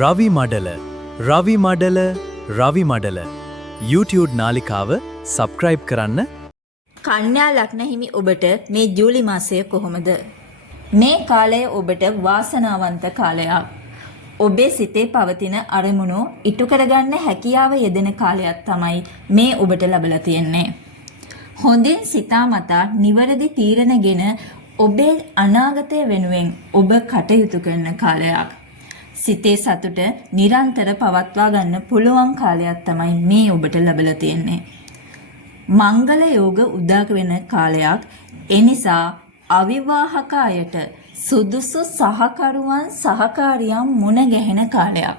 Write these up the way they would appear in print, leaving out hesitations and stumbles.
රවි මඩල රවි මඩල රවි මඩල YouTube නාලිකාව subscribe කරන්න. කන්‍යා ලග්න හිමි ඔබට මේ ජූලි මාසය කොහොමද? මේ කාලය ඔබට වාසනාවන්ත කාලයක්. ඔබේ සිතේ පවතින අරමුණු ඉටු කරගන්න හැකියාව යෙදෙන කාලයක් තමයි මේ ඔබට ලැබලා තියෙන්නේ. හොඳින් සිතාමතා නිවැරදි තීරණගෙන ඔබේ අනාගතය වෙනුවෙන් ඔබ කටයුතු කරන කාලයක්. සිතේ සතුට නිරන්තර පවත්වා ගන්න පුළුවන් කාලයක් තමයි මේ ඔබට ලැබලා තියෙන්නේ. මංගල යෝග උදා වෙන කාලයක්. එනිසා අවිවාහක අයට සුදුසු සහකරුවන් සහකාරියන් මුණ ගැහෙන කාලයක්.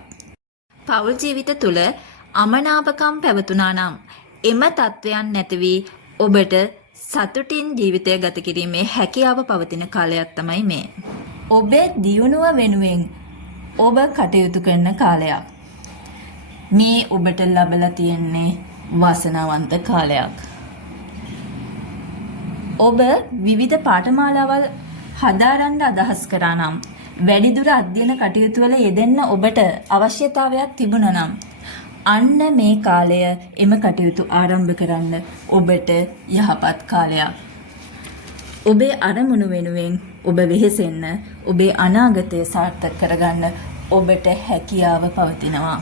පෞල් ජීවිත තුල අමනාපකම් පැවතුනා නම් එම තත්වයන් නැති වී ඔබට සතුටින් ජීවිතය ගත කිරීමේ හැකියාව පවතින කාලයක් තමයි මේ. ඔබේ දියුණුව වෙනුවෙන් ඔබ කටයුතු කරන කාලයක්. මේ ඔබට ලැබලා තියෙන්නේ වාසනාවන්ත කාලයක්. ඔබ විවිධ පාඨමාලාවල් හදාරන්න අදහස් කරා නම් වැඩිදුර අධ්‍යයන කටයුතු වල යෙදෙන්න ඔබට අවශ්‍යතාවයක් තිබුණා නම් අන්න මේ කාලය එම කටයුතු ආරම්භ කරන්න ඔබට යහපත් කාලයක්. ඔබේ අරමුණු වෙනුවෙන් ඔබ වෙහෙසෙන්න, ඔබේ අනාගතය සාර්ථක කරගන්න ඔබට හැකියාව පවතිනවා.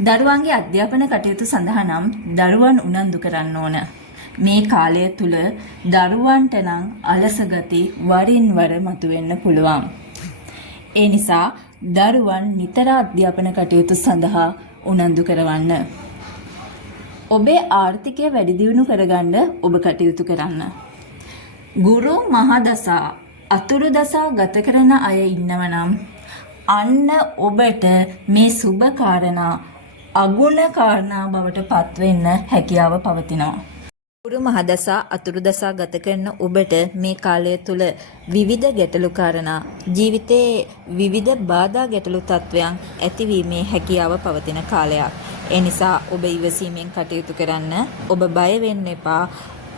දරුවන්ගේ අධ්‍යාපන කටයුතු සඳහා නම් දරුවන් උනන්දු කරන්න ඕන. මේ කාලය තුල දරුවන්ට නම් අලස ගති වරින් වර මතුවෙන්න පුළුවන්. ඒ නිසා දරුවන් නිතර අධ්‍යාපන කටයුතු සඳහා උනන්දු කරවන්න. ඔබේ ආර්ථිකය වැඩි දියුණු කරගන්න ඔබ කටයුතු කරන්න. ගුරු මහදසා අතුරු දසා ගත කරන අය ඉන්නව නම් අන්න ඔබට මේ සුබ කාරණා අගුණ කාරණා බවට පත්වෙන්න හැකියාව පවතිනවා. ගුරු මහදසා අතුරු දසා ගත කරන ඔබට මේ කාලය තුල විවිධ ගැටලු කාරණා ජීවිතයේ විවිධ බාධා ගැටලු තත්වයන් ඇතිවීමේ හැකියාව පවතින කාලයක්. ඒ නිසා ඔබ ඉවසීමෙන් කටයුතු කරන්න. ඔබ බය වෙන්න එපා.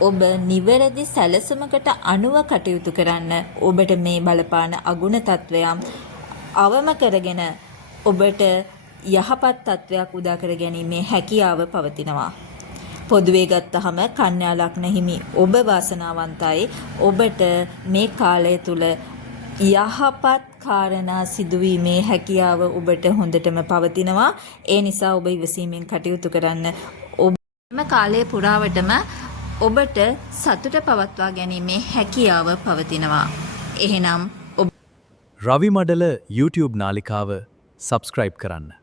ඔබ නිවැරදි සැලසුමකට අනුව කටයුතු කරන්න. ඔබට මේ බලපාන අගුණ තත්වයන් අවම කරගෙන ඔබට යහපත් තත්වයක් උදා කර ගැනීමේ හැකියාව පවතිනවා. පොදුවේ ගත්තහම කන්‍යා ලග්න හිමි ඔබ වාසනාවන්තයි. ඔබට මේ කාලය තුල යහපත් කාරණා සිදුවීමේ හැකියාව ඔබට හොඳටම පවතිනවා. ඒ නිසා ඔබ ඉවසීමෙන් කටයුතු කරන්න. ඔබම කාලය පුරාවටම ඔබට සතුට පවත්වා ගැනීමේ හැකියාව පවතිනවා. එහෙනම් රවි මඩල YouTube නාලිකාව සබ්ස්ක්‍රයිබ් කරන්න.